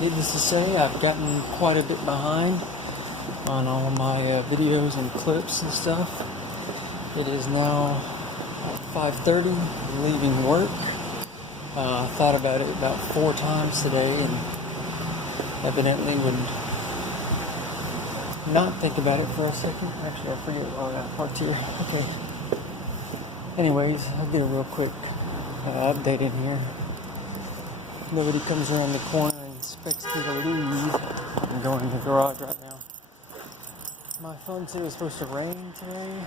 Needless to say, I've gotten quite a bit behind on all of my videos and clips and stuff. It is now 5:30, leaving work. I thought about it about 4 times today and evidently would not think about it for a second. Actually, I forget all that part here. Okay. Anyways, I'll get a real quick update in here. Nobody comes around the corner and expects me to leave. I'm going to the garage right now. My phone said it was supposed to rain today.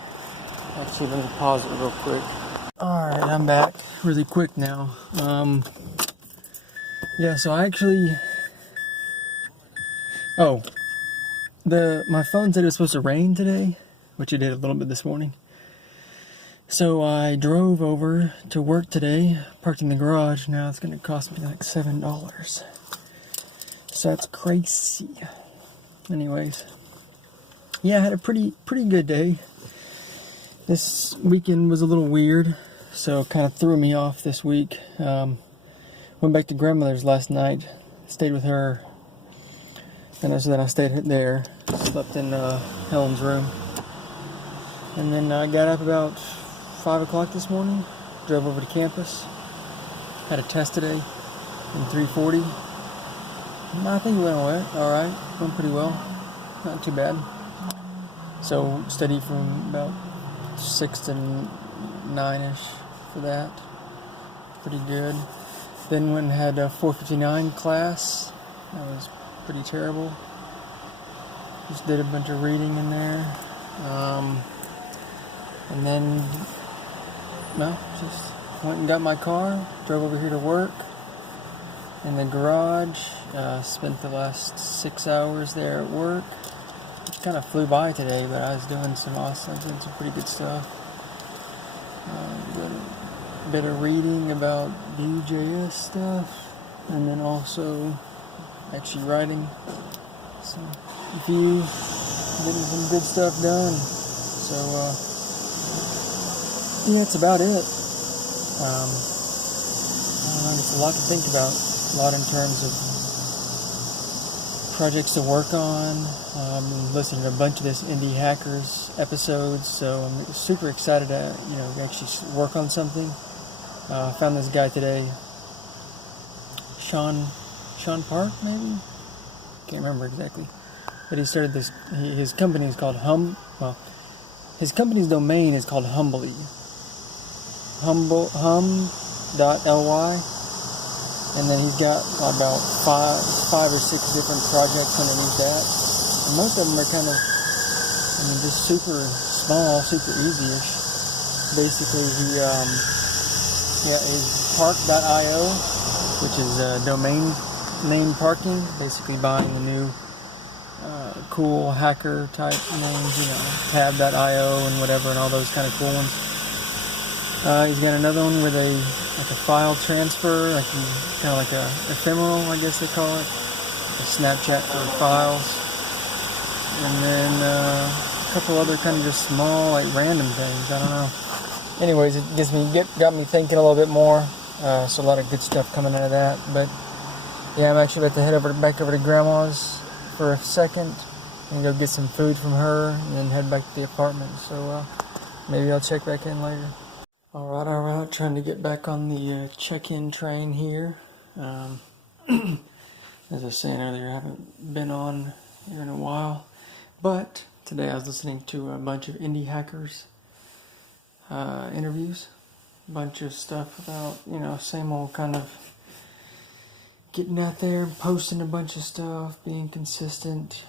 Actually, let me pause it real quick. Alright, I'm back really quick now. Yeah, so I actually... my phone said it was supposed to rain today, which it did a little bit this morning. So I drove over to work today, parked in the garage. Now it's going to cost me like $7. So that's crazy. Anyways, yeah, I had a pretty good day. This weekend was a little weird, so it kind of threw me off this week. Went back to grandmother's last night, stayed with her, and so then I stayed there, slept in Helen's room, and then I got up about 5 o'clock this morning, drove over to campus, had a test today in 340. I think it went alright, went pretty well, not too bad. So studied from about 6 to 9ish for that, pretty good. Then went and had a 459 class, that was pretty terrible. Just did a bunch of reading in there, and then just went and got my car, drove over here to work in the garage, spent the last 6 hours there at work, which kind of flew by today, but I was doing some pretty good stuff. A bit of reading about Vue.js stuff, and then also actually writing some Vue, getting some good stuff done. So, yeah, that's about it. I don't know, there's a lot to think about. A lot in terms of projects to work on. I'm listening to a bunch of this Indie Hackers episodes, so I'm super excited to, actually work on something. I found this guy today, Sean Park, maybe? Can't remember exactly. But he started this, his company is called his company's domain is called Humbly. hum.ly, and then he's got about five or six different projects underneath that, and most of them are kind of, just super small, super easy-ish. Basically, he's park.io, which is domain name parking, basically buying the new cool hacker type names, tab.io and whatever, and all those kind of cool ones. He's got another one with a file transfer, kind of like a ephemeral, I guess they call it, a Snapchat for files, and then a couple other kind of just small, like random things. I don't know. Anyways, it got me thinking a little bit more. So a lot of good stuff coming out of that. But yeah, I'm actually about to head back over to Grandma's for a second and go get some food from her, and then head back to the apartment. So maybe I'll check back in later. Alright, trying to get back on the check-in train here. As I was saying earlier, I haven't been on in a while. But today I was listening to a bunch of Indie Hackers interviews. A bunch of stuff about, same old kind of getting out there, posting a bunch of stuff, being consistent.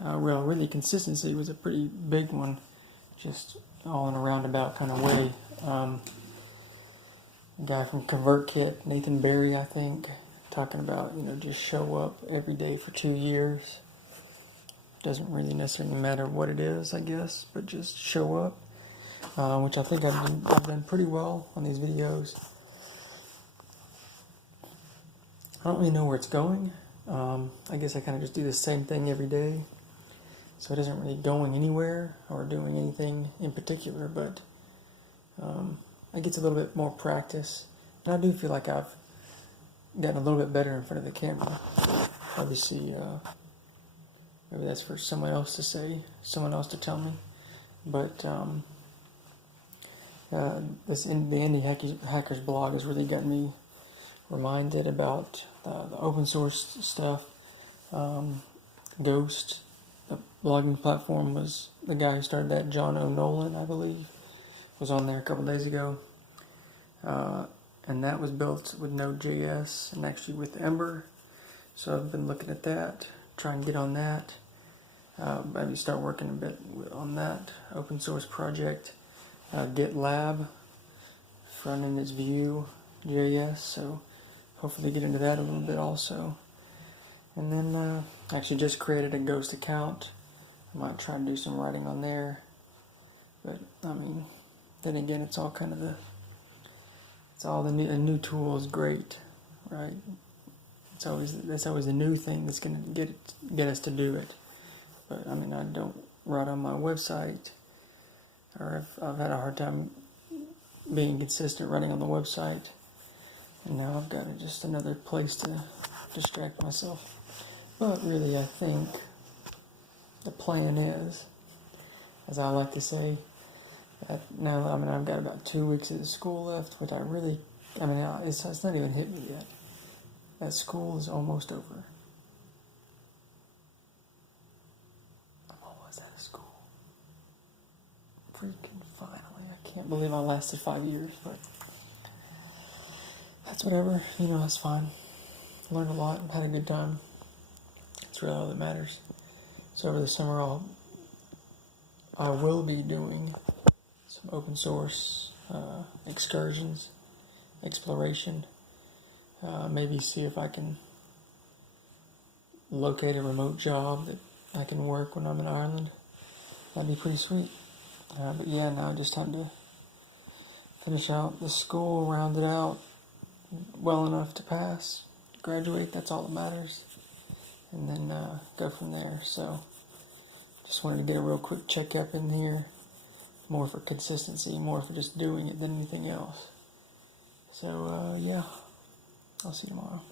Really consistency was a pretty big one. Just all in a roundabout kind of way. A guy from ConvertKit, Nathan Barry, I think, talking about, just show up every day for 2 years. Doesn't really necessarily matter what it is, I guess, but just show up, which I think I've done pretty well on these videos. I don't really know where it's going. I guess I kind of just do the same thing every day, so it isn't really going anywhere or doing anything in particular, but I get a little bit more practice, and I do feel like I've gotten a little bit better in front of the camera. Obviously, maybe that's for someone else to say, someone else to tell me. But the Indie Hackers blog has really got me reminded about the open source stuff. Ghost, the blogging platform, was the guy who started that, John O'Nolan, I believe, was on there a couple days ago. And that was built with Node.js and actually with Ember. So I've been looking at that, try and get on that. Maybe start working a bit on that open source project. GitLab, front end is Vue.js, so hopefully get into that a little bit also. And then actually just created a Ghost account. I might try to do some writing on there. But I mean, then again, it's all kind of a new tool is great, right? That's always the new thing that's gonna get us to do it. But I mean, I don't write on my website, or I've had a hard time being consistent writing on the website, and now I've got just another place to distract myself. But really, I think the plan is, as I like to say, that now, I mean, I've got about 2 weeks of school left, which it's not even hit me yet. That school is almost over. I'm almost out of school. Freaking finally. I can't believe I lasted 5 years, but that's whatever. That's fine. Learned a lot, had a good time. That's really all that matters. So over the summer, I will be doing some open source excursions, exploration. Maybe see if I can locate a remote job that I can work when I'm in Ireland. That'd be pretty sweet. But yeah, now just time to finish out the school, round it out well enough to pass, graduate. That's all that matters. And then go from there. So just wanted to get a real quick check-up in here, more for consistency, more for just doing it than anything else. So yeah, I'll see you tomorrow.